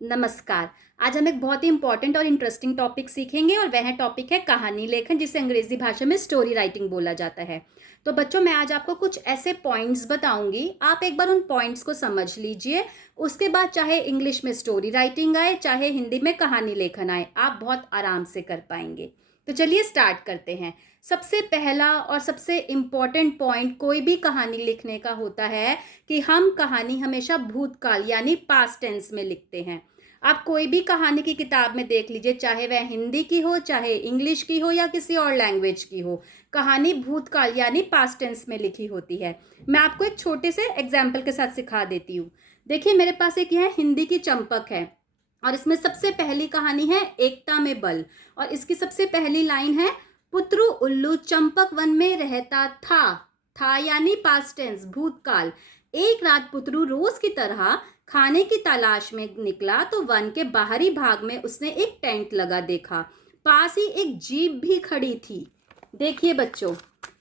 नमस्कार। आज हम एक बहुत ही इंपॉर्टेंट और इंटरेस्टिंग टॉपिक सीखेंगे और वह टॉपिक है कहानी लेखन, जिसे अंग्रेजी भाषा में स्टोरी राइटिंग बोला जाता है। तो बच्चों, मैं आज आपको कुछ ऐसे पॉइंट्स बताऊंगी, आप एक बार उन पॉइंट्स को समझ लीजिए। उसके बाद चाहे इंग्लिश में स्टोरी राइटिंग आए, चाहे हिंदी में कहानी लेखन आए, आप बहुत आराम से कर पाएंगे। तो चलिए स्टार्ट करते हैं। सबसे पहला और सबसे इम्पॉर्टेंट पॉइंट कोई भी कहानी लिखने का होता है कि हम कहानी हमेशा भूतकाल यानी पास्ट टेंस में लिखते हैं। आप कोई भी कहानी की किताब में देख लीजिए, चाहे वह हिंदी की हो, चाहे इंग्लिश की हो या किसी और लैंग्वेज की हो, कहानी भूतकाल यानी पास्ट टेंस में लिखी होती है। मैं आपको एक छोटे से एग्जाम्पल के साथ सिखा देती हूँ। देखिए, मेरे पास एक यह हिंदी की चंपक है और इसमें सबसे पहली कहानी है एकता में बल। और इसकी सबसे पहली लाइन है, पुत्रु उल्लू चंपक वन में रहता था यानी पास्ट टेंस भूतकाल। एक रात पुत्रु रोज की तरह खाने की तलाश में निकला तो वन के बाहरी भाग में उसने एक टेंट लगा देखा। पास ही एक जीप भी खड़ी थी। देखिए बच्चों,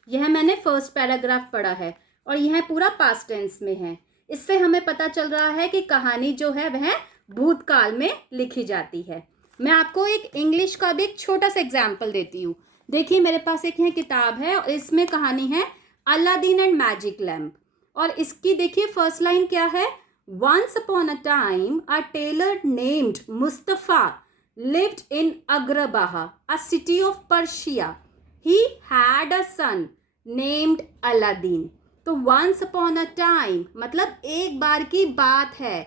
यह मैंने फर्स्ट पैराग्राफ पढ़ा है और यह पूरा पास्ट टेंस में है। इससे हमें पता चल रहा है कि कहानी जो है वह भूतकाल में लिखी जाती है। मैं आपको एक इंग्लिश का भी एक छोटा सा एग्जाम्पल देती हूँ। देखिए, मेरे पास एक यह किताब है और इसमें कहानी है अलादीन एंड मैजिक लैम्प। और इसकी देखिए फर्स्ट लाइन क्या है, Once upon a time, a tailor named Mustafa lived in Agrabah, a city of Persia. He had a son named Aladdin. तो once upon a time मतलब एक बार की बात है।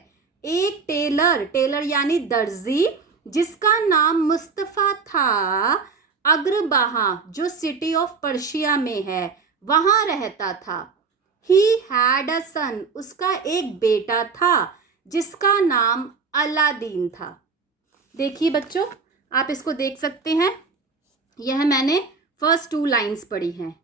एक टेलर यानी दर्जी, जिसका नाम मुस्तफ़ा था, अग्रबाहा जो सिटी ऑफ पर्शिया में है वहां रहता था। He had a son, उसका एक बेटा था जिसका नाम अलादीन था। देखिए बच्चों, आप इसको देख सकते हैं। यह मैंने फर्स्ट 2 लाइन्स पढ़ी हैं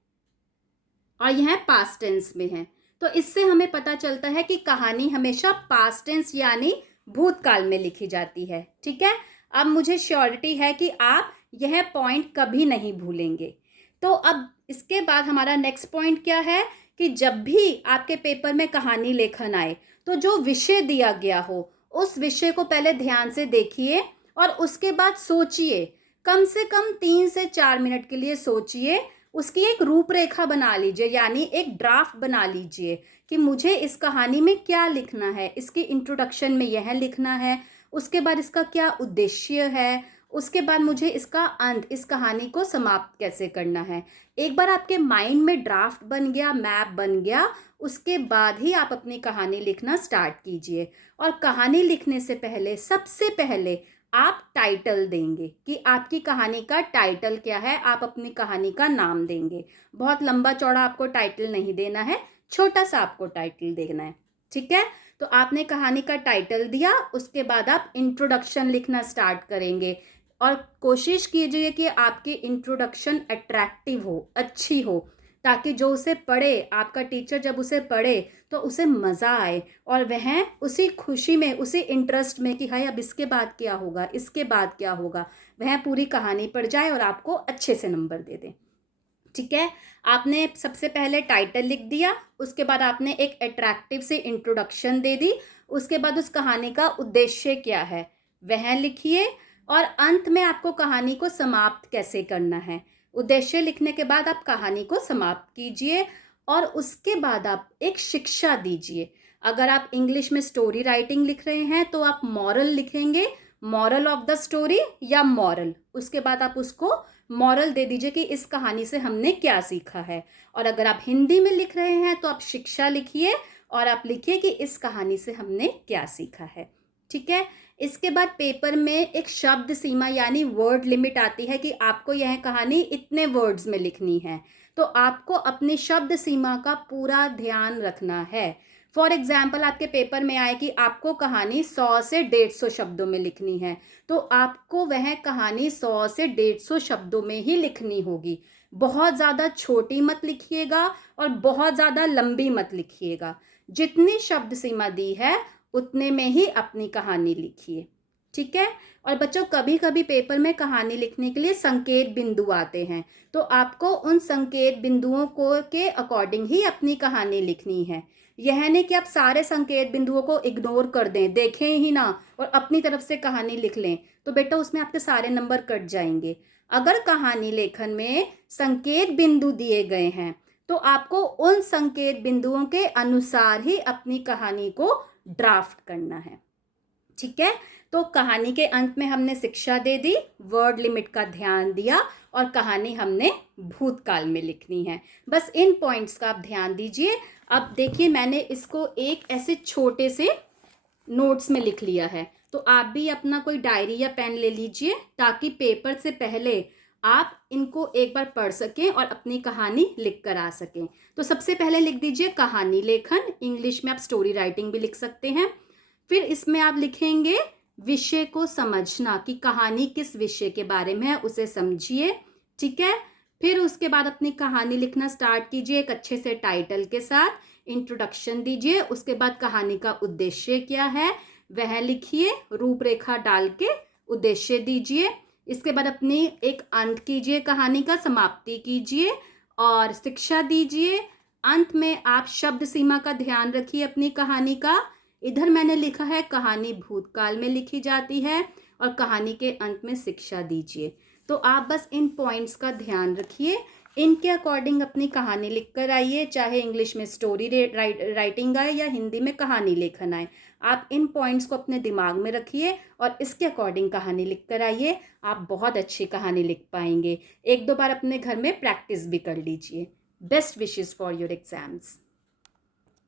और यह पास्ट टेंस में है। तो इससे हमें पता चलता है कि कहानी हमेशा पास्ट टेंस यानी भूतकाल में लिखी जाती है। ठीक है, अब मुझे श्योरिटी है कि आप यह पॉइंट कभी नहीं भूलेंगे। तो अब इसके बाद हमारा नेक्स्ट पॉइंट क्या है कि जब भी आपके पेपर में कहानी लेखन आए तो जो विषय दिया गया हो उस विषय को पहले ध्यान से देखिए और उसके बाद सोचिए। कम से कम 3 से 4 मिनट के लिए सोचिए। उसकी एक रूपरेखा बना लीजिए यानी एक ड्राफ्ट बना लीजिए कि मुझे इस कहानी में क्या लिखना है। इसकी इंट्रोडक्शन में यह लिखना है, उसके बाद इसका क्या उद्देश्य है, उसके बाद मुझे इसका अंत, इस कहानी को समाप्त कैसे करना है। एक बार आपके माइंड में ड्राफ्ट बन गया, मैप बन गया, उसके बाद ही आप अपनी कहानी लिखना स्टार्ट कीजिए। और कहानी लिखने से पहले सबसे पहले आप टाइटल देंगे कि आपकी कहानी का टाइटल क्या है। आप अपनी कहानी का नाम देंगे। बहुत लंबा चौड़ा आपको टाइटल नहीं देना है, छोटा सा आपको टाइटल देना है। ठीक है, तो आपने कहानी का टाइटल दिया, उसके बाद आप इंट्रोडक्शन लिखना स्टार्ट करेंगे। और कोशिश कीजिए कि आपकी इंट्रोडक्शन अट्रैक्टिव हो, अच्छी हो, ताकि जो उसे पढ़े, आपका टीचर जब उसे पढ़े तो उसे मज़ा आए और वह उसी खुशी में, उसी इंटरेस्ट में कि हाय अब इसके बाद क्या होगा, इसके बाद क्या होगा, वह पूरी कहानी पढ़ जाए और आपको अच्छे से नंबर दे दें। ठीक है, आपने सबसे पहले टाइटल लिख दिया, उसके बाद आपने एक अट्रैक्टिव सी इंट्रोडक्शन दे दी, उसके बाद उस कहानी का उद्देश्य क्या है वह लिखिए और अंत में आपको कहानी को समाप्त कैसे करना है। उद्देश्य लिखने के बाद आप कहानी को समाप्त कीजिए और उसके बाद आप एक शिक्षा दीजिए। अगर आप इंग्लिश में स्टोरी राइटिंग लिख रहे हैं तो आप मॉरल लिखेंगे, मॉरल ऑफ द स्टोरी या मॉरल। उसके बाद आप उसको मॉरल दे दीजिए कि इस कहानी से हमने क्या सीखा है। और अगर आप हिंदी में लिख रहे हैं तो आप शिक्षा लिखिए और आप लिखिए कि इस कहानी से हमने क्या सीखा है। ठीक है, इसके बाद पेपर में एक शब्द सीमा यानी वर्ड लिमिट आती है कि आपको यह कहानी इतने वर्ड्स में लिखनी है। तो आपको अपनी शब्द सीमा का पूरा ध्यान रखना है। फॉर एग्जाम्पल, आपके पेपर में आए कि आपको कहानी 100 से 150 शब्दों में लिखनी है, तो आपको वह कहानी 100 से 150 शब्दों में ही लिखनी होगी। बहुत ज़्यादा छोटी मत लिखिएगा और बहुत ज़्यादा लंबी मत लिखिएगा। जितनी शब्द सीमा दी है उतने में ही अपनी कहानी लिखिए। ठीक है, और बच्चों कभी कभी पेपर में कहानी लिखने के लिए संकेत बिंदु आते हैं, तो आपको उन संकेत बिंदुओं को के अकॉर्डिंग ही अपनी कहानी लिखनी है। यह नहीं कि आप सारे संकेत बिंदुओं को इग्नोर कर दें, देखें ही ना और अपनी तरफ से कहानी लिख लें, तो बेटा उसमें आपके सारे नंबर कट जाएंगे। अगर कहानी लेखन में संकेत बिंदु दिए गए हैं तो आपको उन संकेत बिंदुओं के अनुसार ही अपनी कहानी को ड्राफ्ट करना है। ठीक है, तो कहानी के अंत में हमने शिक्षा दे दी, वर्ड लिमिट का ध्यान दिया और कहानी हमने भूतकाल में लिखनी है। बस इन पॉइंट्स का आप ध्यान दीजिए। अब देखिए मैंने इसको एक ऐसे छोटे से नोट्स में लिख लिया है, तो आप भी अपना कोई डायरी या पेन ले लीजिए ताकि पेपर से पहले आप इनको एक बार पढ़ सकें और अपनी कहानी लिख कर आ सकें। तो सबसे पहले लिख दीजिए कहानी लेखन, इंग्लिश में आप स्टोरी राइटिंग भी लिख सकते हैं। फिर इसमें आप लिखेंगे विषय को समझना, कि कहानी किस विषय के बारे में है उसे समझिए। ठीक है, फिर उसके बाद अपनी कहानी लिखना स्टार्ट कीजिए एक अच्छे से टाइटल के साथ, इंट्रोडक्शन दीजिए। उसके बाद कहानी का उद्देश्य क्या है वह लिखिए, रूपरेखा डाल के उद्देश्य दीजिए। इसके बाद अपनी एक अंत कीजिए, कहानी का समाप्ति कीजिए और शिक्षा दीजिए। अंत में आप शब्द सीमा का ध्यान रखिए अपनी कहानी का। इधर मैंने लिखा है कहानी भूतकाल में लिखी जाती है और कहानी के अंत में शिक्षा दीजिए। तो आप बस इन पॉइंट्स का ध्यान रखिए, इनके अकॉर्डिंग अपनी कहानी लिख कर आइए, चाहे इंग्लिश में स्टोरी राइटिंग आए या हिंदी में कहानी लेखन आए। आप इन पॉइंट्स को अपने दिमाग में रखिए और इसके अकॉर्डिंग कहानी लिख कर आइए, आप बहुत अच्छी कहानी लिख पाएंगे। एक दो बार अपने घर में प्रैक्टिस भी कर लीजिए। Best wishes for your exams.